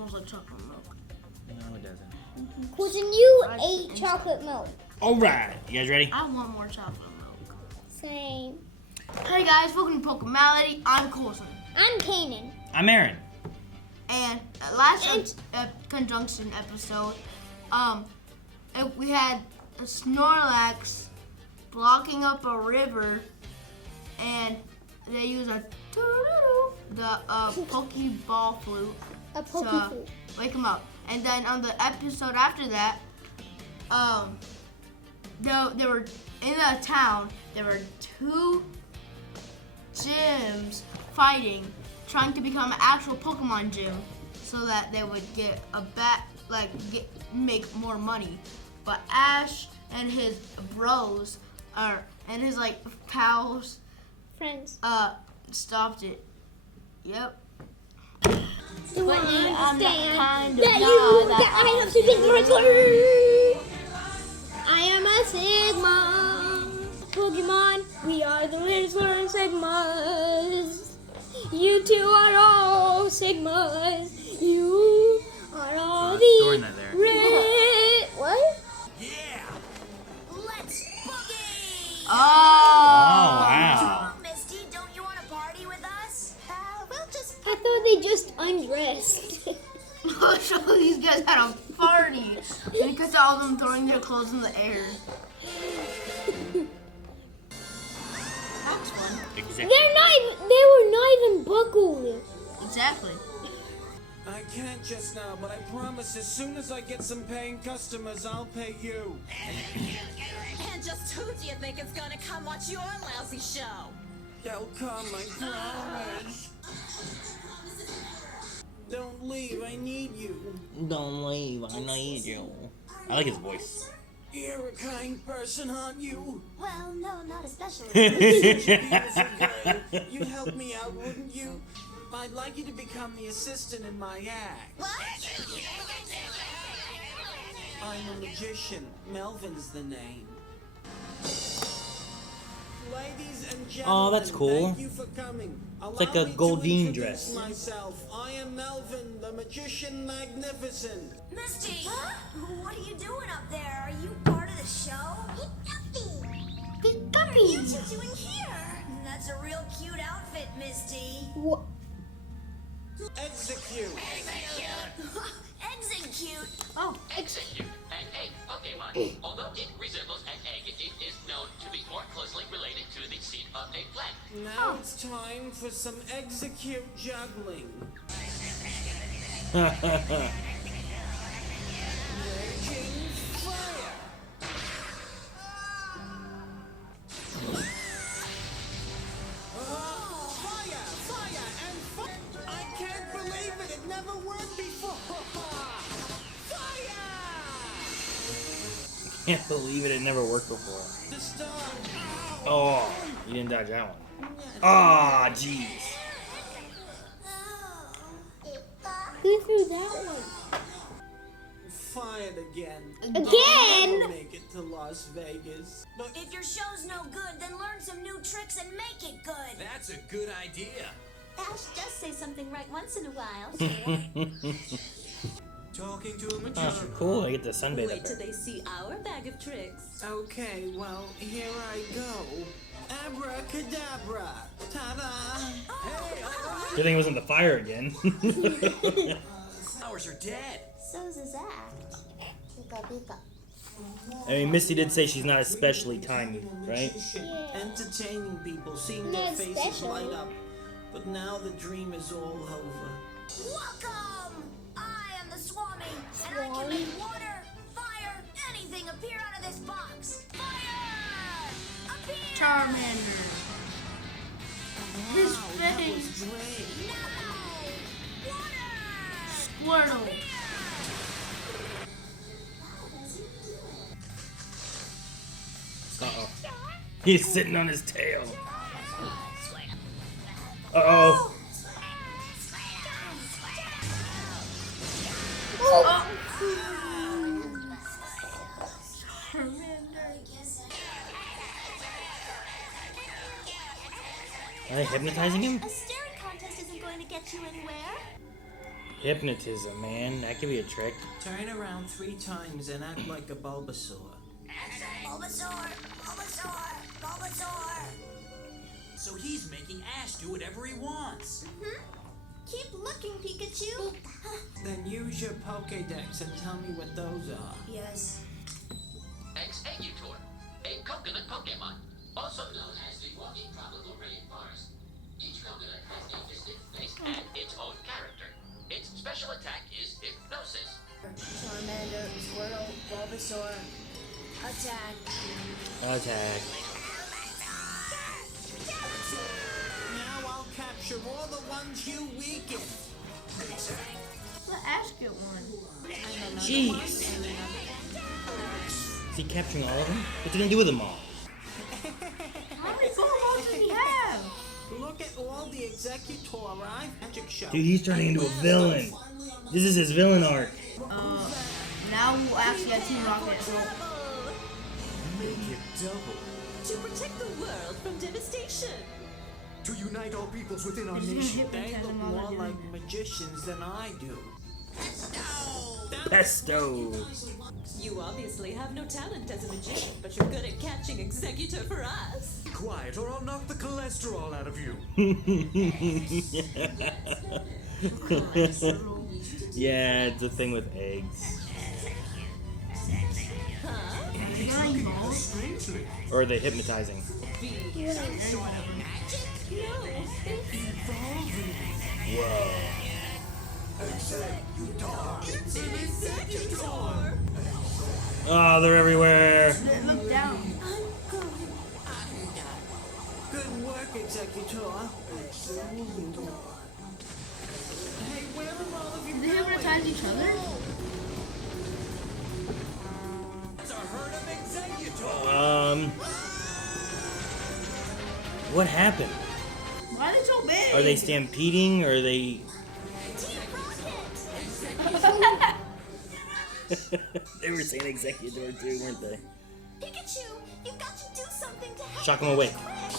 smells like chocolate milk. No, it doesn't. Coulson, you ate chocolate milk. Alright, you guys ready? I want more chocolate milk. Same. Hey guys, welcome to Pokemality. I'm Coulson. I'm Kanan. I'm Aaron. And last conjunction episode, we had a Snorlax blocking up a river, and they use the Pokeball flute A to Pokeflute. wake him up. And then on the episode after that, they were in a town. There were two gyms fighting, trying to become an actual Pokemon gym, so that they would get make more money. But Ash and his bros, and his pals, Friends. stopped it. Yep. Do But I understand that I have to be the wrestler? I am a Sigma. Pokemon, we are the Rizzler and Sigmas. You two are all Sigmas. You are all storing the that there. What? Yeah! Let's boogie! Oh. Wow. Misty, don't you want to party with us? We'll just... I thought they just undressed. So these guys had a party, and because all of them throwing their clothes in the air. That's fun. Exactly. They were not even buckled. Exactly. I can't just now, but I promise as soon as I get some paying customers, I'll pay you. And just who do you think is gonna come watch your lousy show? They'll come, I promise. Don't leave, I need you. Don't leave, I need you. I like his voice. You're a kind person, aren't you? Well, no, not especially. Beautiful girl. You'd help me out, wouldn't you? I'd like you to become the assistant in my act. What? I'm a magician. Melvin's the name. Ladies and gentlemen, Oh, that's cool. Thank you for coming. It's like a Goldine dress. dress. Myself. I am Melvin, the magician magnificent. Misty! What are you doing up there? Are you part of the show? What are you two doing here? That's a real cute outfit, Misty. What? Execute. Exeggutor. Oh. Exeggutor, an egg Pokemon. Although it resembles an egg, it is known to be more closely related to the seed of a plant. Now it's time for some execute juggling. Raging fire. Fire, fire, and fire! I can't believe it! It never worked before! Fire! Can't believe it never worked before. The star! Oh, you didn't dodge that one. Ah, jeez. Who threw that one? Fired again. Again? I'll make it to Las Vegas. But If your show's no good, then learn some new tricks and make it good. That's a good idea. Ash does say something right once in a while. talking to a Oh, magician. cool. I get to sunbathe Wait up till there. they see our bag of tricks. Okay, well, here I go. Abracadabra! Ta-da! Hey, Good thing it wasn't the fire again. Flowers are dead. So's his act. Pika pika. I mean, Misty did say she's not especially kind, right? Yeah. Entertaining people, seeing Not their faces special. light up. But now the dream is all over. Welcome! I am the Swami, and I can make water, fire, anything appear out of this box. Fire! Appear! Charmander. His Wow, that was face. great. Now! Water! Squirtle. Uh-oh. He's sitting on his tail. Uh-oh. Oh. Are they hypnotizing him? A staring contest isn't going to get you anywhere. Hypnotism, man. That could be a trick. Turn around 3 times and act like a Bulbasaur. Bulbasaur! Bulbasaur! Bulbasaur! So he's making Ash do whatever he wants. Keep looking, Pikachu! Then use your Pokédex and tell me what those are. Yes. Exeggutor, a coconut Pokemon, also known as the walking tropical rainforest. Each coconut has a distinct face and its own character. Its special attack is hypnosis. Charmander, Squirtle, Bulbasaur. Attack. Attack. Now I'll capture all the ones you weaken. Let Ash get one. Jeez. Is he capturing all of them? What's he gonna do with them all? How many Pokemon does he have? Look at all the Exeggutor I've magic show. Dude, he's turning into a villain. This is his villain arc. Now we'll actually get Team Rocket. Make it double. To protect the world from devastation. To unite all peoples within our nation. They look more like magicians than I do. Pesto. You obviously have no talent as a magician, but you're good at catching Exeggutor for us. Be quiet or I'll knock the cholesterol out of you. Yeah, it's a thing with eggs. Strangely. Or are they hypnotizing? Whoa. Exeggutor. Oh, they're everywhere. Look down. Good work, Exeggutor. Hey, where are all of you Do they hypnotize each other? It's a herd of Exeggutor. What happened? Why are they so big? Are they stampeding, or are they... They were saying Exeggutor too, weren't they? Pikachu, you've got to do something to help. Shock them away. Chris.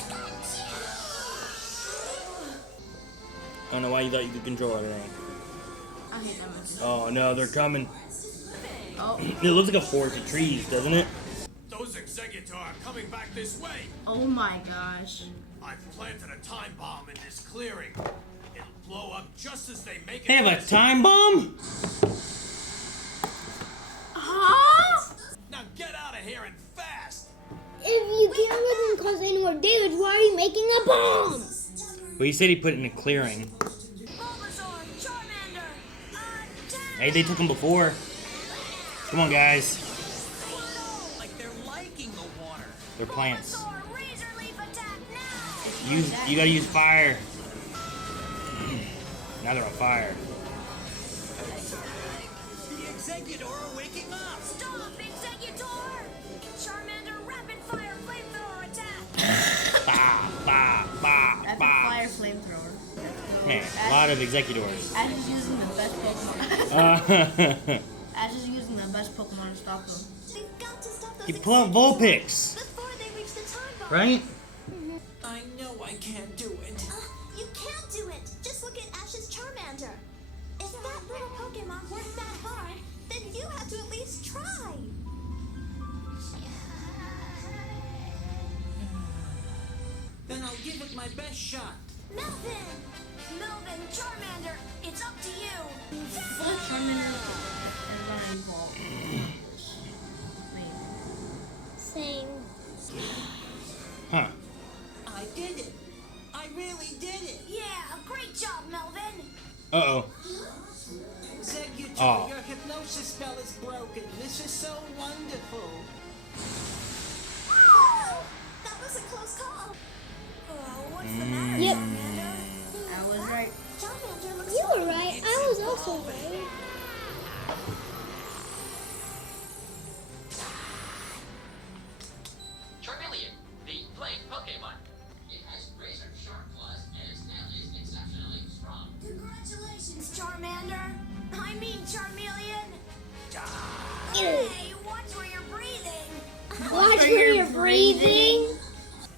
I don't know why you thought you could control everything. I hate that much. Oh no, they're coming. Oh. It looks like a forest of trees, doesn't it? Those Exeggutor are coming back this way. Oh my gosh. I've planted a time bomb in this clearing. It'll blow up just as they make it. They have a time bomb? Huh? Now get out of here and fast. If you can't let them cause any more damage, why are you making a bomb? Well, you said he put it in a clearing. Bulbasaur, Charmander, attack! Hey, they took him before. Come on, guys. Like they're liking the water. They're plants. Bulbasaur, Razor Leaf attack now! You gotta use fire. Now they're on fire. The Exeggutor are waking up. Stop, Exeggutor! Charmander, rapid fire flamethrower attack! Rapid fire flamethrower. Man, a lot of Exeggutors. Ash is using the best Pokemon. Ash is using the best Pokemon to stop them. We've got to stop those You pull out Vulpix, before they reach the time bomb. right? I know I can't do it. You can't do it! Just look at Ash's Charmander. If that little Pokemon worked that hard, then you have to at least try. Then I'll give it my best shot. Melvin! Melvin, Charmander, it's up to you. What Charmander is gonna evolve? Same. Huh. I did it. I really did it. Yeah, great job, Melvin. Uh-oh. Exeggutor, Oh. your hypnosis spell is broken. This is so wonderful. Oh, that was a close call. Oh, what's the matter, Yep. Charmander? I was right. Charmander looks You were right. I was also right. Charmeleon, the flame Pokemon. It has razor sharp claws and its tail is exceptionally strong. Congratulations, Charmander. I mean, Charmeleon. Ew. Hey, watch where you're breathing. Watch where you're breathing.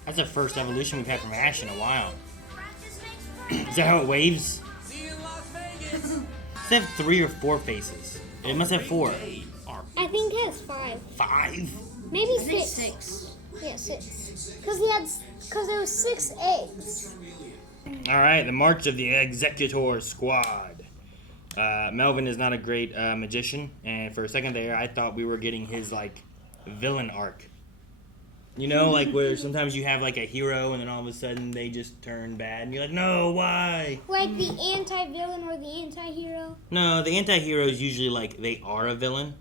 That's the first evolution we've had from Ash in a while. Practice makes perfect. Is that how it waves? See you in Las Vegas. Does it have 3 or 4 faces? It must have 4. I think it has 5. 5? Maybe I think 6. 6. Yeah, 6. Because there was 6 eggs. Alright, the March of the Exeggutor Squad. Melvin is not a great magician, and for a second there, I thought we were getting his, like, villain arc. You know, like where sometimes you have, like, a hero, and then all of a sudden they just turn bad, and you're like, no, why? Like the anti-villain or the anti-hero? No, the anti-hero is usually, like, they are a villain,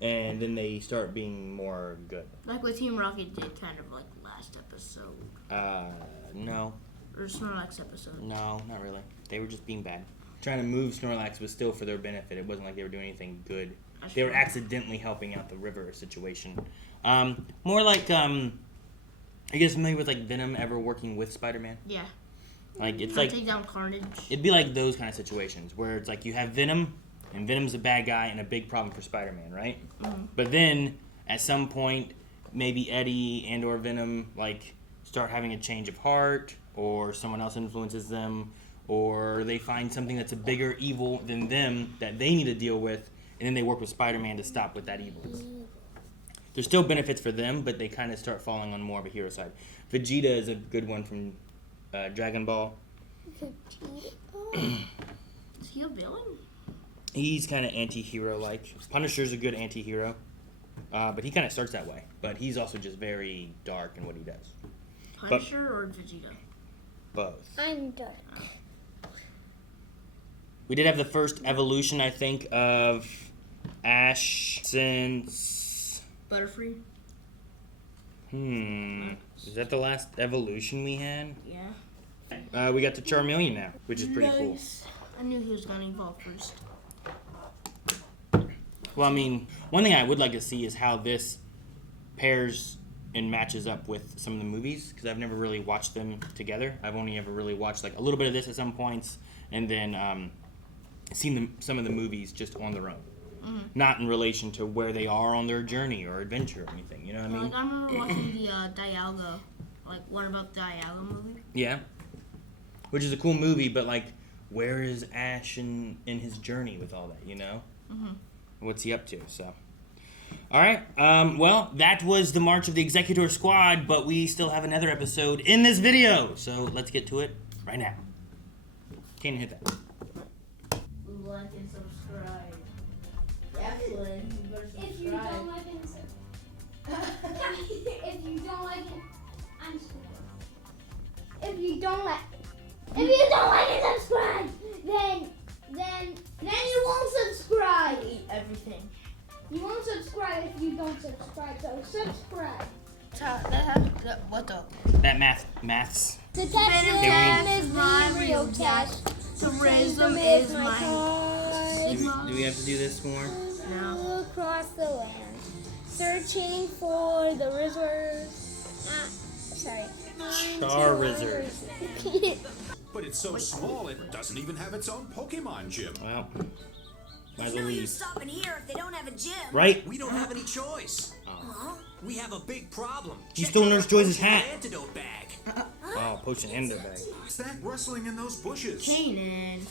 and then they start being more good. Like what Team Rocket did kind of like last episode. No. Or Snorlax episode. No, not really. They were just being bad. Trying to move Snorlax was still for their benefit. It wasn't like they were doing anything good. They were accidentally helping out the river situation. More like, I guess familiar with like Venom ever working with Spider-Man? Yeah. Like it's like take down Carnage. It'd be like those kind of situations where it's like you have Venom, and Venom's a bad guy and a big problem for Spider-Man, right? Mm-hmm. But then at some point, maybe Eddie and or Venom like start having a change of heart, or someone else influences them, or they find something that's a bigger evil than them that they need to deal with, and then they work with Spider-Man to stop what that evil is. There's still benefits for them, but they kind of start falling on more of a hero side. Vegeta is a good one from Dragon Ball. Vegeta. Is he a villain? He's kind of anti-hero-like. Punisher's a good anti-hero, but he kind of starts that way. But he's also just very dark in what he does. Punisher or Vegeta? Both. I'm dark. We did have the first evolution, I think, of Ash since... Butterfree? Is that the last evolution we had? Yeah. We got the Charmeleon now, which is pretty cool. I knew he was going to evolve first. Well, I mean, one thing I would like to see is how this pairs and matches up with some of the movies, because I've never really watched them together. I've only ever really watched like a little bit of this at some points, and then seen some of the movies just on their own. Mm-hmm. Not in relation to where they are on their journey or adventure or anything, you know what I mean? Like, I remember watching the Dialga, like, what about the Dialga movie? Yeah. Which is a cool movie, but like, where is Ash in his journey with all that, you know? Mm-hmm. What's he up to, so... Alright, well, that was the March of the Exeggutor Squad, but we still have another episode in this video, so let's get to it right now. Can't hit that. Like and subscribe. Yeah, Flynn, you better subscribe. If you don't like it, if you don't like it, I'm sorry. If you don't like it, subscribe. Then you won't subscribe. I eat everything. You won't subscribe if you don't subscribe. So subscribe. What the? That maths. The test is my real test. The wisdom is my Do we have to do this more? No. Across the land, searching for the reserves. Sorry. Charizard. But it's so small it doesn't even have its own Pokemon gym. Well, might as No well use leave. stopping here if they don't have a gym. Right? We don't have any choice. Huh? We have a big problem. You Check stole out Nurse our Joyce's potion hat. Antidote bag. Oh, potion antidote bag. What's that rustling in those bushes? Kanan.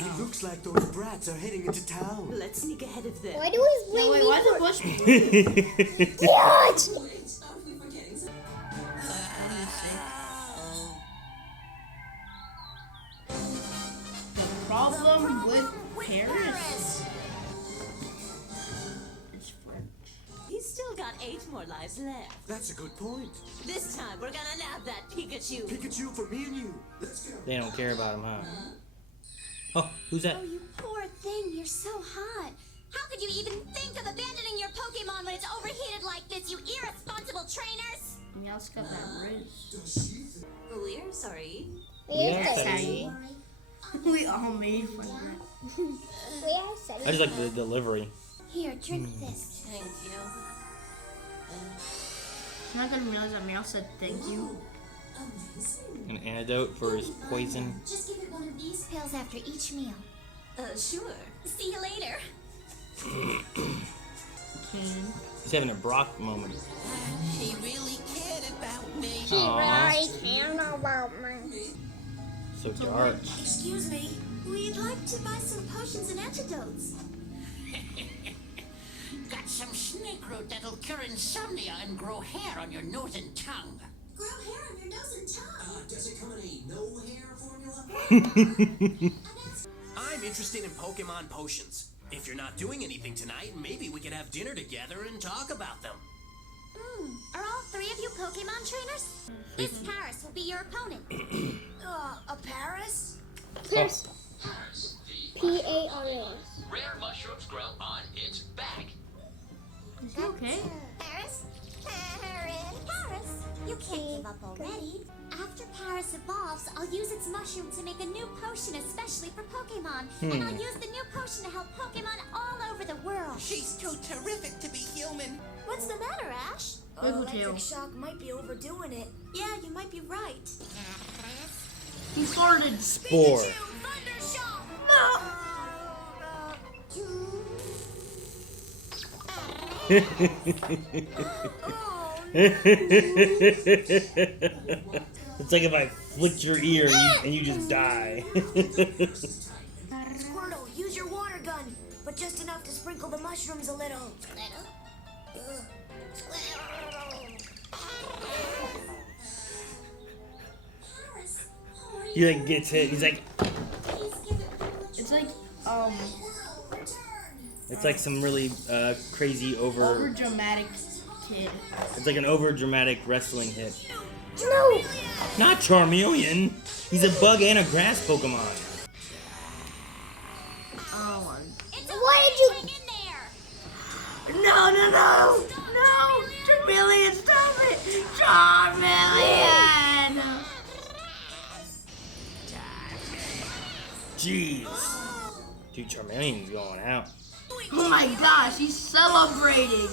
It looks like those brats are heading into town. Let's sneak ahead of them. Why do we blame Wait, me why for is it bush? what? Problem with Paris? It's French. He's still got 8 more lives left. That's a good point. This time, we're gonna nab that Pikachu. Pikachu for me and you. Let's go. They don't care about him, huh? Oh, who's that? Oh, you poor thing. You're so hot. How could you even think of abandoning your Pokemon when it's overheated like this, you irresponsible trainers? Meow's got that Riz. We're sorry. Yeah, Sorry. We all made fun of it. I just like the delivery. Here, drink this. Thank you. I'm not gonna realize that Meow said thank you. An antidote for his poison. Just give it one of these pills after each meal. Sure. See you later. Kanan. He's having a Brock moment. He really cared about me. Aww, cared about me. so dark. Excuse me. We'd like to buy some potions and antidotes. Got some snake root that'll cure insomnia and grow hair on your nose and tongue. Grow hair on your nose and tongue. Does it come in a no hair formula? I'm interested in Pokemon potions. If you're not doing anything tonight, maybe we could have dinner together and talk about them. Are all three of you Pokemon trainers? This Paris will be your opponent. A Paris? Paris. Paris, the P-A-R-A-S. rare mushrooms grow on its back. Is he okay? Paris? Paris? You can't give up already. After Paris evolves, I'll use its mushroom to make a new potion especially for Pokemon. And I'll use the new potion to help Pokemon all over the world. She's too terrific to be human. What's the matter, Ash? Electric shock might be overdoing it. Yeah, you might be right. He farted. Spore. Thundershock! It's like if I flicked your ear and you just die. Squirtle, use your water gun, but just enough to sprinkle the mushrooms a little. He like gets hit. He's like, It's like some really crazy over dramatic kid. It's like an over dramatic wrestling hit. No! Not Charmeleon. He's a bug and a grass Pokemon. Oh my. Why did you... No! Charmeleon, stop it! Charmeleon! Jeez. Dude, Charmeleon's going out. Oh my gosh, he's celebrating!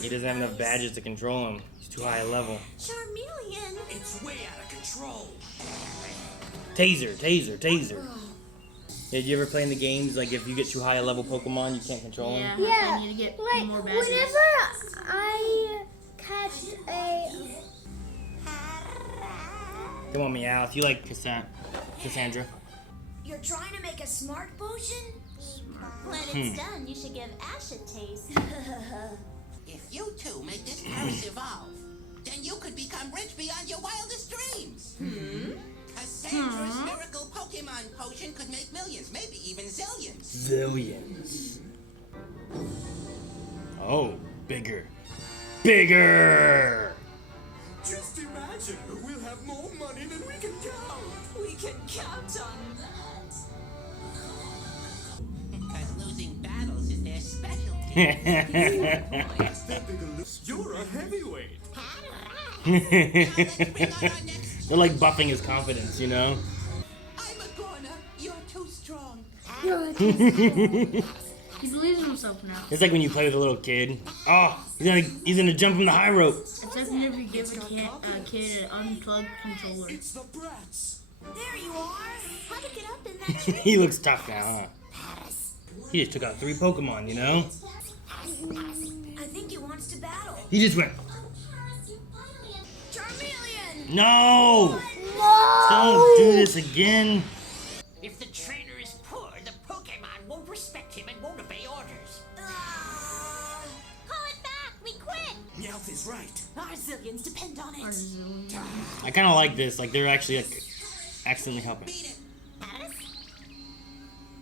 He doesn't have enough badges to control him. He's too high a level. Charmeleon! It's way out of control. Taser. Did you ever play in the games, like if you get too high a level Pokemon, you can't control them? Yeah, I need to get like, more badges. whenever I catch a... Come on, Meowth. You like Cassandra? You're trying to make a smart potion? When it's done, you should give Ash a taste. If you two make this Paris evolve, then you could become rich beyond your wildest dreams. Cassandra's miracle Pokemon potion could make millions, maybe even zillions. Zillions. Oh, bigger. Bigger! Just imagine, we'll have more money than we can count. We can count on that. Because losing battles is their specialty. You're a heavyweight. They're like buffing his confidence, you know? I'm a goner. You're too strong. He believes in himself now. It's like when you play with a little kid. Oh, he's gonna jump from the high rope. It's like whenever you give a kid an unplugged controller. It's the brats. There you are! How to get up in that tree? He looks tough now, huh? He just took out 3 Pokemon, you know? I think he wants to battle. He just went, Charmeleon! no! Don't do this again. If the trainer is poor, the Pokemon won't respect him and won't obey orders. Call it back! We quit! Meowth is right. Our zillions depend on it. I kind of like this. Like, they're actually like, accidentally helping. Beat it.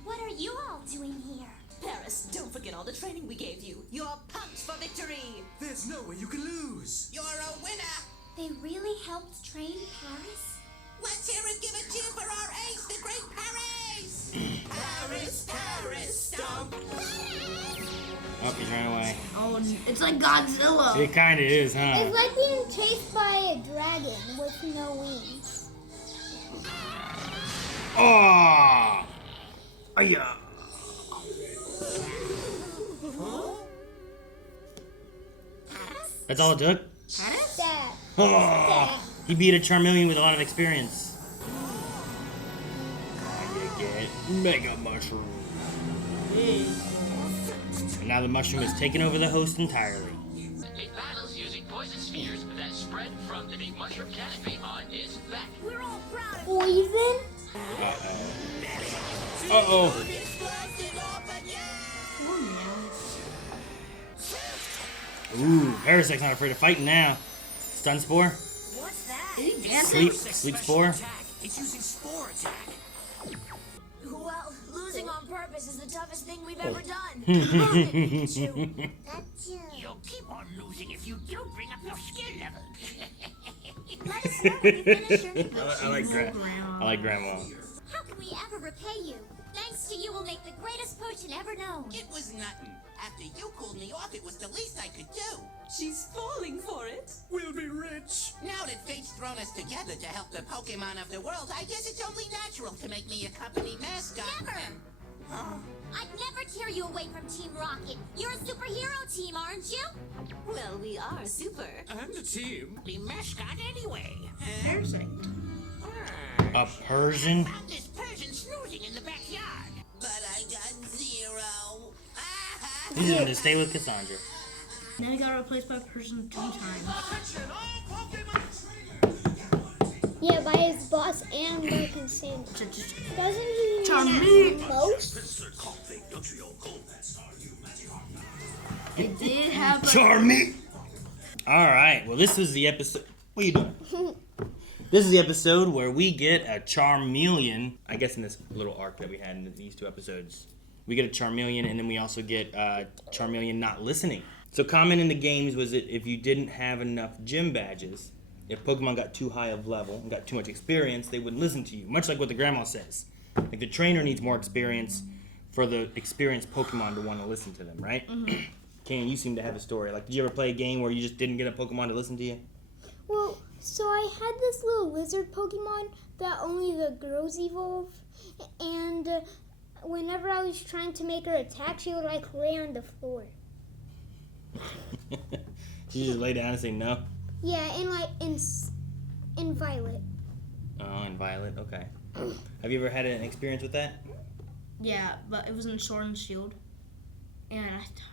What are you all doing here? Paris, don't forget all the training we gave you. You're pumped for victory. There's no way you can lose. You're a winner. They really helped train Paris? Let's hear it. Give a cheer for our ace, the great Paris. Paris, stomp. Oh, he's running away. Oh, it's like Godzilla. It kind of is, huh? It's like being chased by a dragon with no wings. Oh! Yeah. That's all it took? Dad. Oh! He beat a Charmeleon with a lot of experience. You get Mega Mushroom. And now the mushroom has taken over the host entirely. It battles using poison spheres that spread from the big mushroom canopy on its back. We're all proud of Poison? Uh-oh. Ooh, Parasec's not afraid of fighting now. Stun Spore? What's that? Sleep Spore? It's using Spore attack. Well, losing on purpose is the toughest thing we've ever done. You'll keep on losing if you don't bring up your skill level. Let us know when you finish your new I potion. like Grandma. How can we ever repay you? Thanks to you, we'll make the greatest potion ever known. It was nothing. After you cooled me off, it was the least I could do. She's falling for it. We'll be rich. Now that fate's thrown us together to help the Pokemon of the world, I guess it's only natural to make me a company mascot. Never! I'd never tear you away from Team Rocket. You're a superhero team, aren't you? Well, we are super. And a team. The mascot anyway. A Persian? Found this Persian snoozing in the backyard. But I got 0. He's going to stay with Cassandra. Then he got replaced by a person 2 times. Yeah, by his boss and by Cassandra. Doesn't he Charming. most? It did have a... Charmy! Alright, well this was the episode... What are you doing? This is the episode where we get a Charmeleon. I guess in this little arc that we had in these 2 episodes. We get a Charmeleon, and then we also get Charmeleon not listening. So common in the games was that if you didn't have enough gym badges, if Pokemon got too high of level and got too much experience, they wouldn't listen to you. Much like what the grandma says. Like the trainer needs more experience for the experienced Pokemon to want to listen to them, right? Mm-hmm. Kanan, you seem to have a story. Like, did you ever play a game where you just didn't get a Pokemon to listen to you? Well, so I had this little lizard Pokemon that only the girls evolve, and whenever I was trying to make her attack, she would like lay on the floor. You just lay down and say no? Yeah, and like in Violet. Oh, in Violet, okay. Have you ever had an experience with that? Yeah, but it was in Sword and Shield. And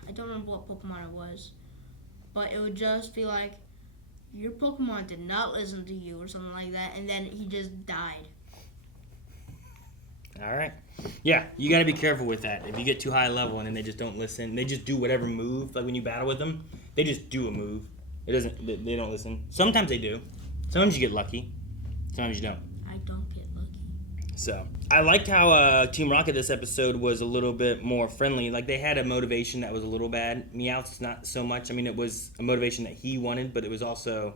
I don't remember what Pokemon it was. But it would just be like, your Pokemon did not listen to you or something like that. And then he just died. Alright. Yeah, you gotta be careful with that. If you get too high level and then they just don't listen, they just do whatever move, like when you battle with them, they just do a move. They don't listen. Sometimes they do. Sometimes you get lucky. Sometimes you don't. I don't get lucky. So, I liked how Team Rocket this episode was a little bit more friendly. Like, they had a motivation that was a little bad. Meowth's not so much. I mean, it was a motivation that he wanted, but it was also...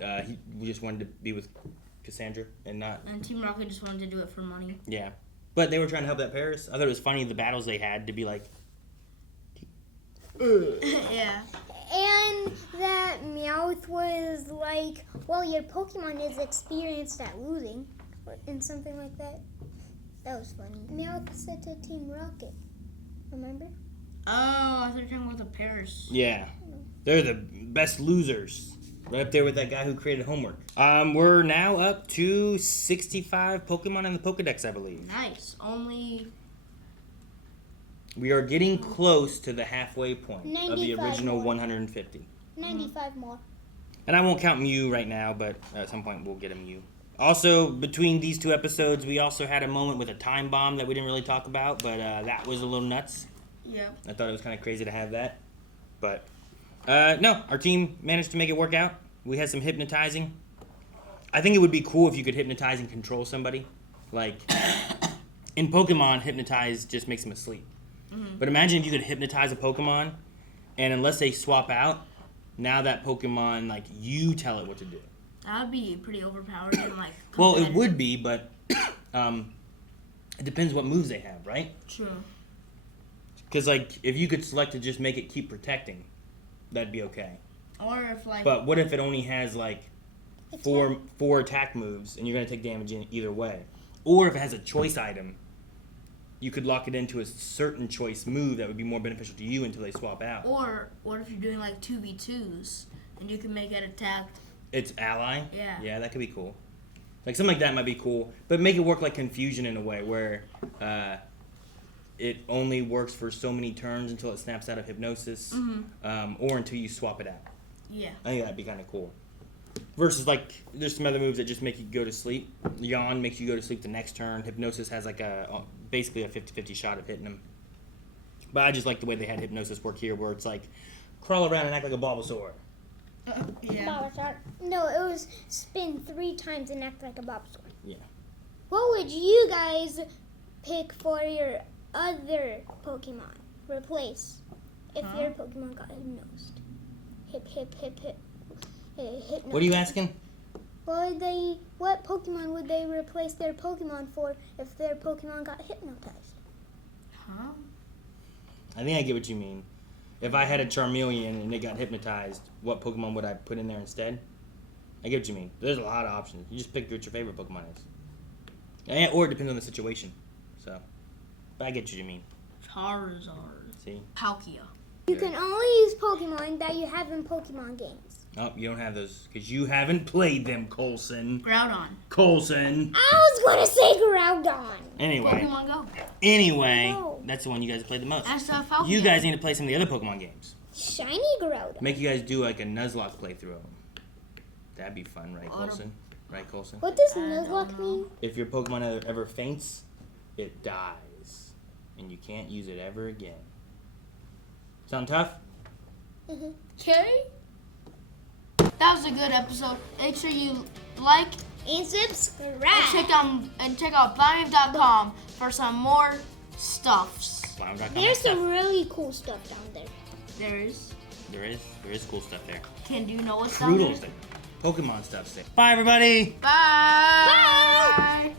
we just wanted to be with Cassandra and not... And Team Rocket just wanted to do it for money. Yeah. But they were trying to help that Paris. I thought it was funny the battles they had to be like... Yeah. And that Meowth was like, well, your Pokemon is experienced at losing, and something like that. That was funny. Meowth said to Team Rocket, remember? Oh, I thought you were talking about the Paris. Yeah. They're the best losers. Right up there with that guy who created homework. We're now up to 65 Pokemon in the Pokedex, I believe. Nice. Only... We are getting close to the halfway point of the 95 original more. 150. 95 more. And I won't count Mew right now, but at some point we'll get a Mew. Also, between these 2 episodes, we also had a moment with a time bomb that we didn't really talk about, but that was a little nuts. Yeah. I thought it was kind of crazy to have that. But, no, our team managed to make it work out. We had some hypnotizing. I think it would be cool if you could hypnotize and control somebody. Like, in Pokemon, hypnotize just makes them asleep. Mm-hmm. But imagine if you could hypnotize a Pokemon, and unless they swap out, now that Pokemon, like, you tell it what to do. That would be pretty overpowered and, like, Well, it would be, but it depends what moves they have, right? True. Because, like, if you could select to just make it keep protecting, that'd be okay. Or if, like... But what if it only has, like, four attack moves, and you're going to take damage in either way? Or if it has a choice item, you could lock it into a certain choice move that would be more beneficial to you until they swap out. Or what if you're doing, like, 2v2s, and you can make it attack... It's ally? Yeah. Yeah, that could be cool. Like, something like that might be cool. But make it work like Confusion in a way, where it only works for so many turns until it snaps out of hypnosis, or until you swap it out. Yeah. I think that'd be kind of cool. Versus like, there's some other moves that just make you go to sleep. Yawn makes you go to sleep the next turn. Hypnosis has like basically a 50-50 shot of hitting them. But I just like the way they had Hypnosis work here, where it's like, crawl around and act like a Bulbasaur. Bulbasaur. No, it was spin 3 times and act like a Bulbasaur. Yeah. What would you guys pick for your other Pokemon? Replace if your Pokemon got hypnosed. Hypnosed. What are you asking? What Pokemon would they replace their Pokemon for if their Pokemon got hypnotized? Huh? I think I get what you mean. If I had a Charmeleon and it got hypnotized, what Pokemon would I put in there instead? I get what you mean. There's a lot of options. You just pick what your favorite Pokemon is. Yeah, or it depends on the situation. So, but I get what you mean. Charizard. See? Palkia. You can only use Pokemon that you have in Pokemon games. Oh, you don't have those because you haven't played them, Coulson. Groudon. Coulson. I was gonna say Groudon. Anyway. Pokemon Go. Anyway, No. that's the one you guys played the most. That's Palkia. You guys need to play some of the other Pokemon games. Shiny Groudon. Make you guys do like a Nuzlocke playthrough of them. That'd be fun, right, Coulson? Right, Coulson? What does Nuzlocke mean? If your Pokemon ever faints, it dies. And you can't use it ever again. Sound tough? Okay. That was a good episode. Make sure you like And subscribe. and check out Blind.com for some more stuffs. There's some really cool stuff down there. There is. There is cool stuff there. Do you know what's down there? Poodles there. Pokemon stuff's there. Bye, everybody. Bye. Bye.